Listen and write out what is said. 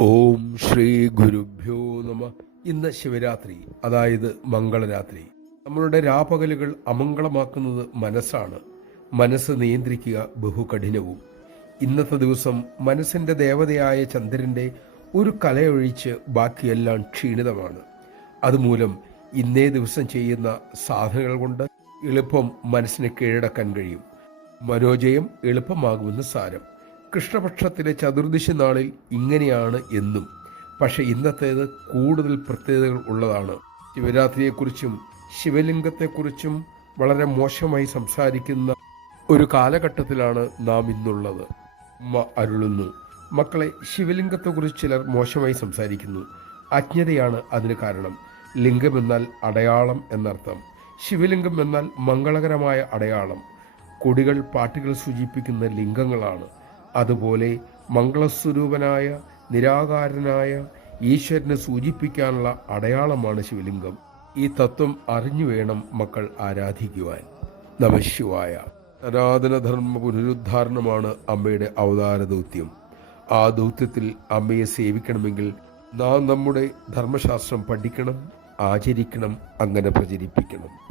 ഓം ശ്രീ ഗുരുഭ്യോ നമ. ഇന്ന് ശിവരാത്രി, അതായത് മംഗളരാത്രി. നമ്മളുടെ രാപകലുകൾ അമംഗളമാക്കുന്നത് മനസ്സാണ്. മനസ്സ് നിയന്ത്രിക്കുക ബഹുകഠിനവും. ഇന്നത്തെ ദിവസം മനസ്സിന്റെ ദേവതയായ ചന്ദ്രന്റെ ഒരു കലയൊഴിച്ച് ബാക്കിയെല്ലാം ക്ഷീണിതമാണ്. അതുമൂലം ഇന്നേ ദിവസം ചെയ്യുന്ന സാധനങ്ങൾ കൊണ്ട് എളുപ്പം മനസ്സിനെ കീഴടക്കാൻ കഴിയും. മനോജയം എളുപ്പമാകുമെന്ന് സാരം. കൃഷ്ണപക്ഷത്തിലെ ചതുർദശി നാളിൽ ഇങ്ങനെയാണ് എന്നും, പക്ഷെ ഇന്നത്തേത് കൂടുതൽ പ്രത്യേകതകൾ ഉള്ളതാണ്. ശിവരാത്രിയെക്കുറിച്ചും ശിവലിംഗത്തെക്കുറിച്ചും വളരെ മോശമായി സംസാരിക്കുന്ന ഒരു കാലഘട്ടത്തിലാണ് നാം ഇന്നുള്ളത്. അമ്മ അരുളുന്നു, മക്കളെ, ശിവലിംഗത്തെക്കുറിച്ച് ചിലർ മോശമായി സംസാരിക്കുന്നു. അജ്ഞതയാണ് അതിന് കാരണം. ലിംഗമെന്നാൽ അടയാളം എന്നർത്ഥം. ശിവലിംഗം എന്നാൽ മംഗളകരമായ അടയാളം. കൊടികൾ, പാട്ടുകൾ സൂചിപ്പിക്കുന്ന ലിംഗങ്ങളാണ്. അതുപോലെ മംഗളസ്വരൂപനായ നിരാകാരനായ ഈശ്വരനെ സൂചിപ്പിക്കാനുള്ള അടയാളമാണ് ശിവലിംഗം. ഈ തത്വം അറിഞ്ഞു വേണം മക്കൾ ആരാധിക്കുവാൻ. നമഃശിവായ. സനാതനധർമ്മ പുനരുദ്ധാരണമാണ് അമ്മയുടെ അവതാര ദൗത്യം. ആ ദൗത്യത്തിൽ അമ്മയെ സേവിക്കണമെങ്കിൽ നാം നമ്മുടെ ധർമ്മശാസ്ത്രം പഠിക്കണം, ആചരിക്കണം, അങ്ങനെ പ്രചരിപ്പിക്കണം.